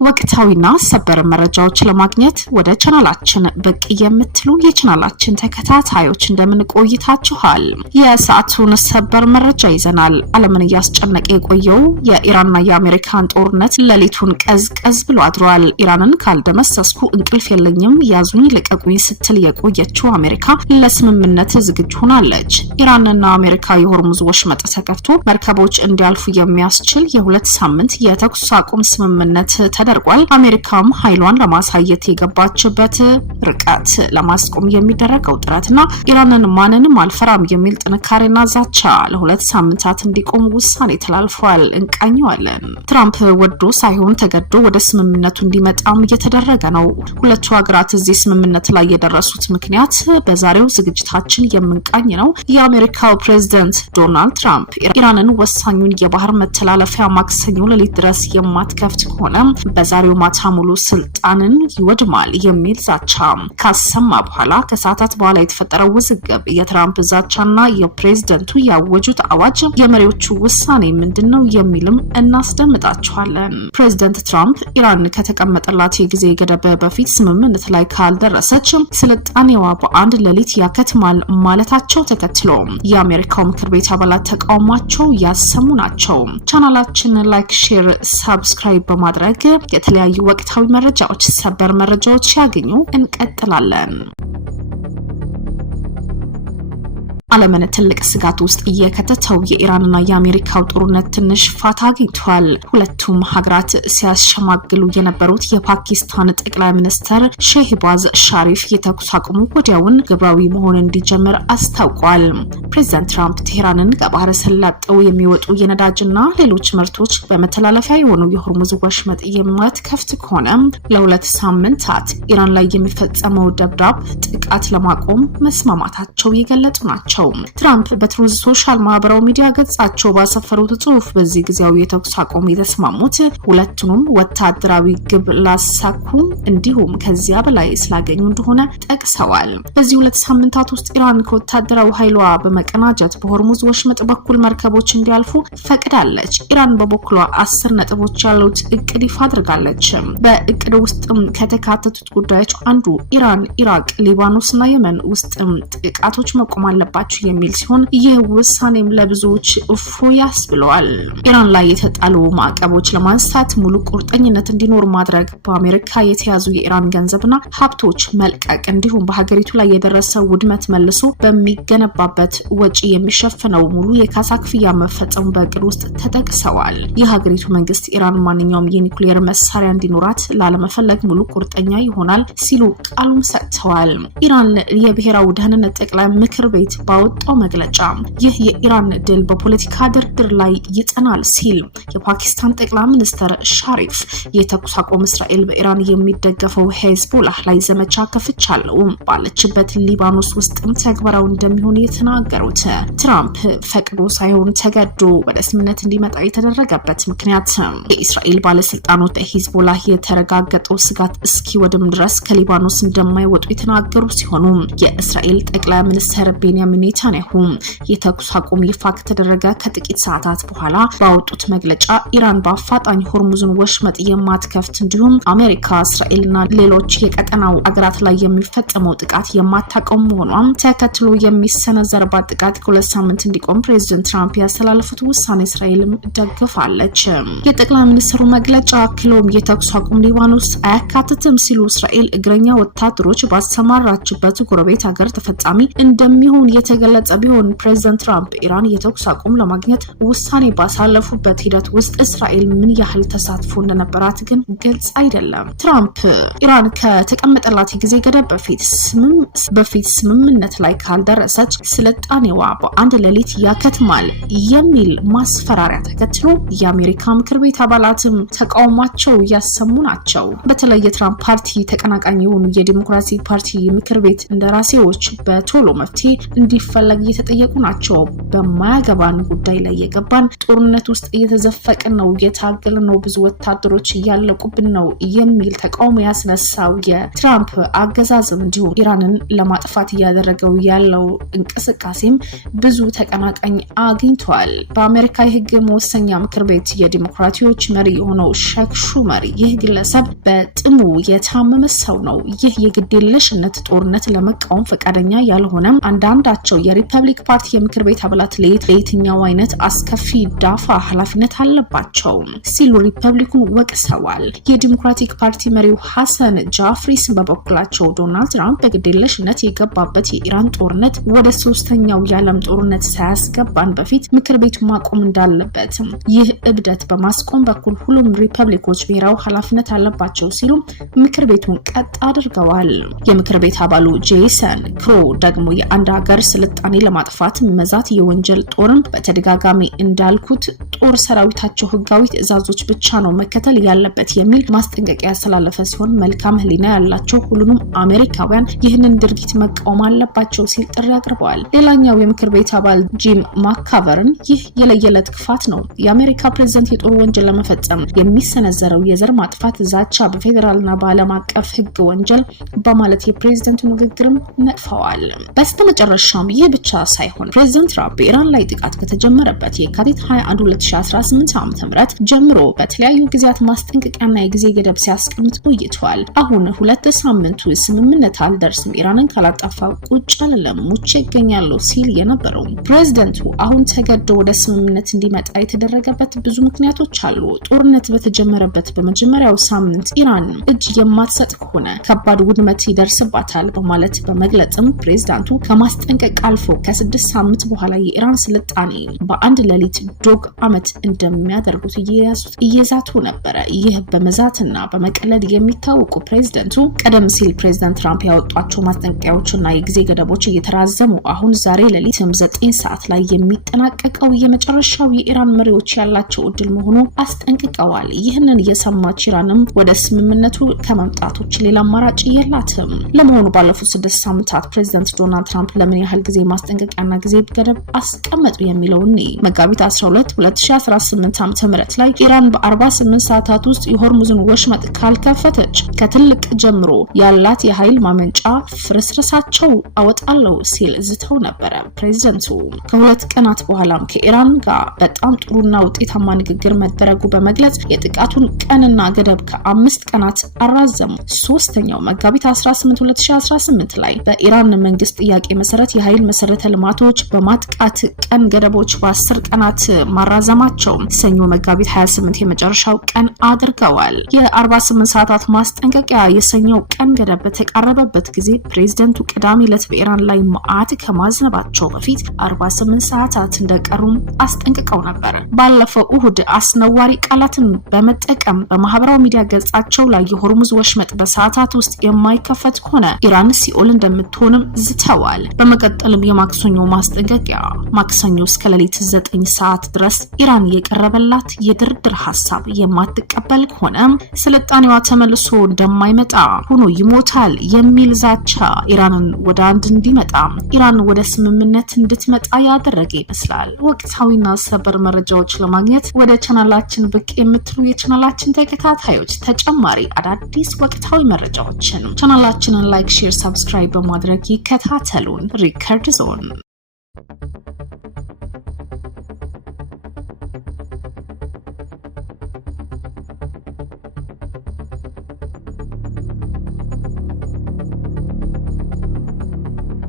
ወቅታዊና ሰበር መረጃዎች ለማግኘት ወደ ቻናላችን ብቅ የምትሉ የቻናላችን ተከታታዮች እንደምን ቆይታችኋል? የሰዓቱን ሰበር መረጃ ይዘናል። ዓለምን ያስጨነቀ የቆየው የኢራንና የአሜሪካን ጦርነት ሌሊቱን ቀዝቀዝ ብሎ አድሯል። ኢራንን ካልደመሰስኩ እንቅልፍ የለኝም ያዙኝ ልቀቁኝ ስትል የቆየችው አሜሪካ ለስምምነት ዝግጁ ሆናለች። ኢራንና አሜሪካ የሆርሙዝ ወሽመጥ ተከፍቶ መርከቦች እንዲያልፉ የሚያስችል የሁለት ሳምንት የተኩስ አቁም ስምምነት ተደርጓል። አሜሪካም ኃይሏን ለማሳየት የገባችበት ርቀት ለማስቆም የሚደረገው ጥረትና ኢራንን ማንንም አልፈራም የሚል ጥንካሬና ዛቻ ለሁለት ሳምንታት እንዲቆም ውሳኔ ተላልፏል። እንቃኘዋለን። ትራምፕ ወዶ ሳይሆን ተገዶ ወደ ስምምነቱ እንዲመጣም እየተደረገ ነው። ሁለቱ ሀገራት እዚህ ስምምነት ላይ የደረሱት ምክንያት በዛሬው ዝግጅታችን የምንቃኝ ነው። የአሜሪካው ፕሬዝዳንት ዶናልድ ትራምፕ ኢራንን ወሳኙን የባህር መተላለፊያ ማክሰኞ ሌሊት ድረስ የማትከፍት ከሆነ በዛሬው ማታ ሙሉ ስልጣንን ይወድማል የሚል ዛቻ ካሰማ በኋላ ከሰዓታት በኋላ የተፈጠረው ውዝግብ የትራምፕ ዛቻና የፕሬዝዳንቱ ያወጁት አዋጅ የመሪዎቹ ውሳኔ ምንድነው የሚልም እናስደምጣችኋለን። ፕሬዝዳንት ትራምፕ ኢራን ከተቀመጠላት የጊዜ ገደብ በፊት ስምምነት ላይ ካልደረሰች ስልጣኔዋ በአንድ ሌሊት ያከትማል ማለታቸው ተከትሎ የአሜሪካው ምክር ቤት አባላት ተቃውሟቸው ያሰሙ ናቸው። ቻናላችን ላይክ፣ ሼር፣ ሰብስክራይብ በማድረግ የተለያዩ ወቅታዊ መረጃዎች፣ ሰበር መረጃዎች ያገኙ። እንቀጥላለን። ዓለምን ትልቅ ስጋት ውስጥ እየከተተው የኢራንና የአሜሪካው ጦርነት ትንሽ ፋታ አግኝቷል። ሁለቱም ሀገራት ሲያሸማግሉ የነበሩት የፓኪስታን ጠቅላይ ሚኒስትር ሼህባዝ ሻሪፍ የተኩስ አቁሙ ወዲያውን ግብራዊ መሆን እንዲጀምር አስታውቋል። ፕሬዝዳንት ትራምፕ ቴህራንን ከባህረ ሰላጤው የሚወጡ የነዳጅና ሌሎች ምርቶች በመተላለፊያ የሆኑ የሆርሙዝ ወሽመጥ የማትከፍት ከሆነ ለሁለት ሳምንታት ኢራን ላይ የሚፈጸመው ደብዳብ ጥቃት ለማቆም መስማማታቸው የገለጹ ናቸው። ትራምፕ በትሩዝ ሶሻል ማህበራዊ ሚዲያ ገጻቸው ባሰፈሩት ጽሑፍ በዚህ ጊዜያዊ የተኩስ አቁም የተስማሙት ሁለቱንም ወታደራዊ ግብ ላሳኩ እንዲሁም ከዚያ በላይ ስላገኙ እንደሆነ ጠቅሰዋል። በዚህ ሁለት ሳምንታት ውስጥ ኢራን ከወታደራዊ ኃይሏ በመቀናጀት በሆርሙዝ ወሽመጥ በኩል መርከቦች እንዲያልፉ ፈቅዳለች። ኢራን በበኩሏ 10 ነጥቦች ያሉት እቅድ ይፋ አድርጋለች። በእቅድ ውስጥም ከተካተቱት ጉዳዮች አንዱ ኢራን፣ ኢራቅ፣ ሊባኖስና የመን ውስጥ ጥቃቶች መቆም አለባቸው የሚል ሲሆን ይህ ውሳኔም ለብዙዎች እፎይ ያስብለዋል። ኢራን ላይ የተጣሉ ማዕቀቦች ለማንሳት ሙሉ ቁርጠኝነት እንዲኖር ማድረግ፣ በአሜሪካ የተያዙ የኢራን ገንዘብና ሀብቶች መልቀቅ እንዲሁም በሀገሪቱ ላይ የደረሰው ውድመት መልሶ በሚገነባበት ወጪ የሚሸፍነው ሙሉ የካሳ ክፍያ መፈጸሙ በእቅድ ውስጥ ተጠቅሰዋል። የሀገሪቱ መንግስት ኢራን ማንኛውም የኒውክሌር መሳሪያ እንዲኖራት ላለመፈለግ ሙሉ ቁርጠኛ ይሆናል ሲሉ ቃሉም ሰጥተዋል። ኢራን የብሔራዊ ደህንነት ጠቅላይ ምክር ቤት ባወጣው መግለጫ ይህ የኢራን ድል በፖለቲካ ድርድር ላይ ይጸናል ሲል የፓኪስታን ጠቅላይ ሚኒስትር ሻሪፍ የተኩስ አቁም እስራኤል በኢራን የሚደገፈው ሄዝቦላህ ላይ ዘመቻ ከፍቻለሁ ባለችበት ሊባኖስ ውስጥም ተግባራዊ እንደሚሆን የተናገሩት ትራምፕ ፈቅዶ ሳይሆን ተገዶ ወደ ስምምነት እንዲመጣ የተደረገበት ምክንያት የእስራኤል ባለስልጣኖች ሄዝቦላህ የተረጋገጠው ስጋት እስኪወድም ድረስ ከሊባኖስ እንደማይወጡ የተናገሩ ሲሆኑ የእስራኤል ጠቅላይ ሚኒስትር ቤንያሚን ኔታንያሁ የተኩስ አቁም ይፋ ከተደረገ ከጥቂት ሰዓታት በኋላ ባወጡት መግለጫ ኢራን በአፋጣኝ ሆርሙዝን ወሽመጥ የማትከፍት እንዲሁም አሜሪካ፣ እስራኤልና ሌሎች የቀጠናው አገራት ላይ የሚፈጸመው ጥቃት የማታቆም መሆኗን ተከትሎ የሚሰነዘርባት ጥቃት ከሁለት ሳምንት እንዲቆም ፕሬዝዳንት ትራምፕ ያስተላለፉት ውሳኔ እስራኤልም ደግፋለች። የጠቅላይ ሚኒስትሩ መግለጫ አክሎም የተኩስ አቁም ሊባኖስ አያካትትም ሲሉ እስራኤል እግረኛ ወታደሮች ባሰማራችበት ጎረቤት ሀገር ተፈጻሚ እንደሚሆን የተገለጸ ቢሆን ፕሬዝዳንት ትራምፕ ኢራን የተኩስ አቁም ለማግኘት ውሳኔ ባሳለፉበት ሂደት ውስጥ እስራኤል ምን ያህል ተሳትፎ እንደነበራት ግን ግልጽ አይደለም። ትራምፕ ኢራን ከተቀመጠላት የጊዜ ገደብ በፊት ስምምነት ላይ ካልደረሰች ስልጣኔዋ በአንድ ሌሊት ያከትማል የሚል ማስፈራሪያ ተከትሎ የአሜሪካ ምክር ቤት አባላትም ተቃውሟቸው እያሰሙ ናቸው። በተለይ የትራምፕ ፓርቲ ተቀናቃኝ የሆኑ የዲሞክራሲ ፓርቲ ምክር ቤት እንደራሴዎች በቶሎ መፍትሄ እንዲፈለግ እየተጠየቁ ናቸው። በማያገባን ጉዳይ ላይ የገባን ጦርነት ውስጥ እየተዘፈቅን ነው፣ እየታገልን ነው፣ ብዙ ወታደሮች እያለቁብን ነው የሚል ተቃውሞ ያስነሳው የትራምፕ አገዛዝም እንዲሁም ኢራንን ለማጥፋት እያደረገው ያለው እንቅስቃሴም ብዙ ተቀናቃኝ አግኝቷል። በአሜሪካ የህግ መወሰኛ ምክር ቤት የዲሞክራቲዎች መሪ የሆነው ሸክ ሹመር ይህ ግለሰብ በጥሙ የታመመ ሰው ነው፣ ይህ የግዴለሽነት ጦርነት ለመቃወም ፈቃደኛ ያልሆነም አንዳንዳቸው የሪፐብሊክ ፓርቲ የምክር ቤት አባላት ለየትኛው አይነት አስከፊ ዳፋ ኃላፊነት አለባቸው ሲሉ ሪፐብሊኩን ወቅሰዋል። የዲሞክራቲክ ፓርቲ መሪው ሐሰን ጃፍሪስ በበኩላቸው ዶናልድ ትራምፕ በግዴለሽነት የገባበት የኢራን ጦርነት ወደ ሶስተኛው የዓለም ጦርነት ሳያስገባን በፊት ምክር ቤቱ ማቆም እንዳለበት፣ ይህ እብደት በማስቆም በኩል ሁሉም ሪፐብሊኮች ብሔራዊ ኃላፊነት አለባቸው ሲሉ ምክር ቤቱን ቀጥ አድርገዋል። የምክር ቤት አባሉ ጄሰን ክሮ ደግሞ የአንድ ሀገር ስልጣኔ ለማጥፋት መዛት የወንጀል ጦርም በተደጋጋሚ እንዳልኩት ጦር ሰራዊታቸው ህጋዊ ትዕዛዞች ብቻ ነው መከተል ያለበት የሚል ማስጠንቀቂያ ያስተላለፈ ሲሆን መልካም ህሊና ያላቸው ሁሉንም አሜሪካውያን ይህንን ድርጊት መቃወም አለባቸው ሲል ጥሪ አቅርበዋል። ሌላኛው የምክር ቤት አባል ጂም ማካቨርን ይህ የለየለት ክፋት ነው፣ የአሜሪካ ፕሬዝዳንት የጦር ወንጀል ለመፈጸም የሚሰነዘረው የዘር ማጥፋት ዛቻ በፌዴራልና በዓለም አቀፍ ህግ ወንጀል በማለት የፕሬዝዳንቱ ንግግርም ነቅፈዋል። በስተመጨረሻም ይህ ብቻ ሳይሆን ፕሬዝዳንት ትራምፕ በኢራን ላይ ጥቃት ከተጀመረበት የካቲት 21 2018 ዓ.ም ጀምሮ በተለያዩ ጊዜያት ማስጠንቀቂያና የጊዜ ገደብ ሲያስቀምጥ ቆይቷል። አሁን 2 ሳምንቱ ስምምነት አልደርስም፣ ኢራንን ካላጠፋው ቁጭ አልልም፣ ሙቼ ይገኛሉ ሲል የነበረው ፕሬዝዳንቱ አሁን ተገዶ ወደ ስምምነት እንዲመጣ የተደረገበት ብዙ ምክንያቶች አሉ። ጦርነት በተጀመረበት በመጀመሪያው ሳምንት ኢራን እጅ የማትሰጥ ከሆነ ከባድ ውድመት ይደርስባታል በማለት በመግለጽም ፕሬዝዳንቱ ከማስጠንቀቅ አልፎ ከ6 ሳምንት በኋላ የኢራን ስልጣኔ በአንድ ሌሊት ዶግ አመት እንደሚያደርጉት እየዛቱ ነበረ። ይህ በመዛትና በመቀለድ የሚታወቁ ፕሬዝዳንቱ ቀደም ሲል ፕሬዝዳንት ትራምፕ ያወጧቸው ማስጠንቀቂያዎችና የጊዜ ገደቦች እየተራዘሙ አሁን ዛሬ ሌሊትም 9 ሰዓት ላይ የሚጠናቀቀው የመጨረሻው የኢራን መሪዎች ያላቸው እድል መሆኑ አስጠንቅቀዋል። ይህንን የሰማች ኢራንም ወደ ስምምነቱ ከመምጣቶች ሌላ አማራጭ የላትም። ለመሆኑ ባለፉት 6 ሳምንታት ፕሬዝዳንት ዶናልድ ትራምፕ ለምን ያህል ጊዜ ማስጠንቀቂያና ጊዜ ገደብ አስቀመጡ የሚለውን መጋቢት 12 2018 ዓ.ም ላይ ኢራን በ48 ሰዓታት ውስጥ የሆርሙዝን ወሽመጥ ካልከፈተች ከትልቅ ጀምሮ ያላት የኃይል ማመንጫ ፍርስርሳቸው አወጣለው ሲል ዝተው ነበረ። ፕሬዝዳንቱ ከሁለት ቀናት በኋላም ከኢራን ጋር በጣም ጥሩና ውጤታማ ንግግር መደረጉ በመግለጽ የጥቃቱን ቀንና ገደብ ከ5 ቀናት አራዘሙ። ሶስተኛው መጋቢት 18 2018 ላይ በኢራን መንግስት ጥያቄ መሰረት የኃይል መሰረተ ልማቶች በማጥቃት ቀን ገደቦች በ10 ቀናት ማራዘማቸው ሰኞ መጋቢት 28 የመጨረሻው ቀን አድርገዋል። የ48 ሰዓታት ማስጠንቀቂያ የሰኞው ቀን ገደብ በተቃረበበት ጊዜ ፕሬዝዳንቱ ቅዳሜ ዕለት በኢራን ላይ ማዕት ከማዝነባቸው በፊት 48 ሰዓታት እንደቀሩም አስጠንቅቀው ነበር። ባለፈው እሁድ አስነዋሪ ቃላትን በመጠቀም በማህበራዊ ሚዲያ ገጻቸው ላይ የሆርሙዝ ወሽመጥ በሰዓታት ውስጥ የማይከፈት ከሆነ ኢራን ሲኦል እንደምትሆንም ዝተዋል። በመቀጠልም የማክሰኞ ማስጠንቀቂያ ማክሰኞ እስከ ሌሊት 9 ሰዓት ድረስ ኢራን የቀረበላት የድርድር ሐሳብ የማትቀበል ከሆነ ስልጣኔዋ ተመልሶ እንደማይመጣ ሆኖ ይሞታል የሚል ዛቻ ኢራንን ወደ አንድ እንዲመጣ ኢራን ወደ ስምምነት እንድትመጣ ያደረገ ይመስላል። ወቅታዊና ሰበር መረጃዎች ለማግኘት ወደ ቻናላችን ብቅ የምትሉ የቻናላችን ተከታታዮች ተጨማሪ አዳዲስ ወቅታዊ መረጃዎችን ቻናላችንን ላይክ፣ ሼር፣ ሰብስክራይብ በማድረግ ይከታተሉን። ሪከርድ ዞን